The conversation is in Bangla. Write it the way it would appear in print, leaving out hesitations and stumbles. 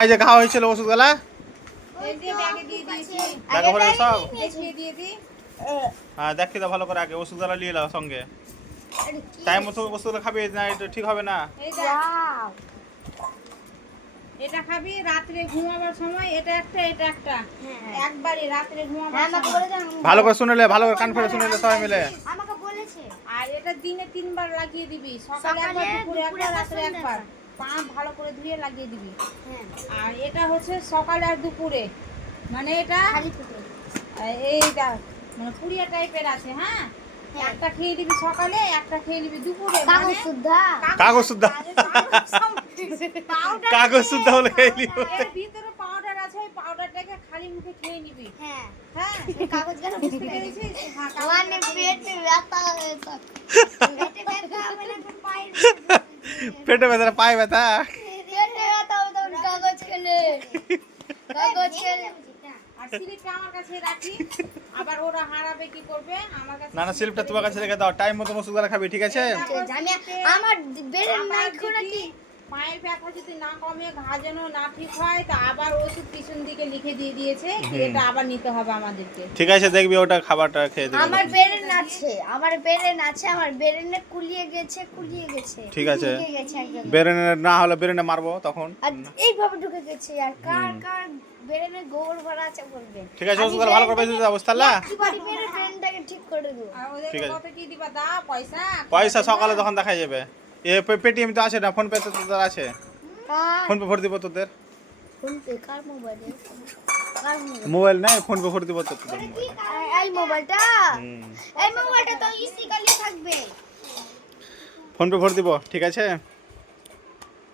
এই যে খাওয়া হয়েছিল ওষুধগুলা এই যে ব্যাগে দিয়ে দিয়েছি। দেখা করে সব দেখিয়ে দিয়ে দিই। হ্যাঁ দেখি তো ভালো করে আগে ওষুধগুলা নিয়ে নাও সঙ্গে টাইম মতো ওষুধগুলো খাবি না এটা ঠিক হবে না এই দেখ, এটা খাবি রাত্রে ঘুমাবার সময়, এটা একটা এটা একটা একবারে রাত্রে ঘুমাবার সময়। ভালো করে শুনলে ভালো করে কান করে শুনলে সবাই মিলে আমাকে বলেছে আর এটা দিনে 3 বার লাগিয়ে দিবি, সকালে একবার, দুপুরে একবার, রাত্রে একবার। পা ভালো করে ধুয়ে লাগিয়ে দিবি। আর এটা হচ্ছে সকালে আর দুপুরে, মানে এটা এই দেখ মানে পুড়িয়া টাইপের আছে। হ্যাঁ, একটা খেয়ে দিবি সকালে, একটা খেয়ে নিবি দুপুরে। মানে কাগজ সুদ্ধা কাগজ সুদ্ধা বলে খেয়ে নিবি। এর ভিতরে পাউডার আছে, ওই পাউডারটাকে খালি মুখে খেয়ে নিবি। হ্যাঁ, কাগজ কেন বুঝতে পেরেছি পেরেছিস? হ্যাঁ, মানে পেটে ব্যথা হয়েছে পেটে ব্যথা মানে পায়ে পেটে ব্যথা পায়ে ব্যথা পেটে ব্যথা হবে তখন কাগজ খেলে আর স্লিপটা আমার কাছে রাখি, আবার ওরা হারাবে কি করবে আমার কাছে। না না স্লিপটা তোমার কাছে রেখে দাও টাইম মতো ওষুধগুলা খাবি ঠিক আছে জানি আমার বেরেন নাই আবার খোনা যদি কি পায়ের ব্যথা যদি না কমে, ঘা যেন না ঠিক হয়, তা আবার ওষুধ পিছন দিকে লিখে দিয়ে দিয়েছে যে এটা আবার নিতে হবে আমাদেরকে। ঠিক আছে দেখবি ওটা খাবারটা খেয়ে দিবি আমার বেরেন আছে আমার বেরেনে কুলিয়ে গেছে ঠিক আছে ঢুকে গেছে একদম বেরেনে না হলে বেরেনে মারবো তখন আর এইভাবে ঢুকে গেছে আর কার বেরেনে গোবর ভরা আছে বলবে ঠিক আছে ওষুধগুলো ভালো করে বেঁচে দিতে অবস্থা না একেবারে মেরে ব্রেনটাকে ঠিক করে দেবো আর ঠিক ওদেরকে আছে। কত কি দিবা দা পয়সা? পয়সা সকালে তখন দেখা যাবে এ পেটিএম তো আছে না ফোন পে তো তোদের আছে ফোন পে ভরে দিব তোদের ফোন পে কার মোবাইলে মোবাইল নাই ফোন পে ভরে দিব তোদের মোবাইল এই মোবাইলটা তো ইসি কালি থাকবে ফোন পে ভরে দিব ঠিক আছে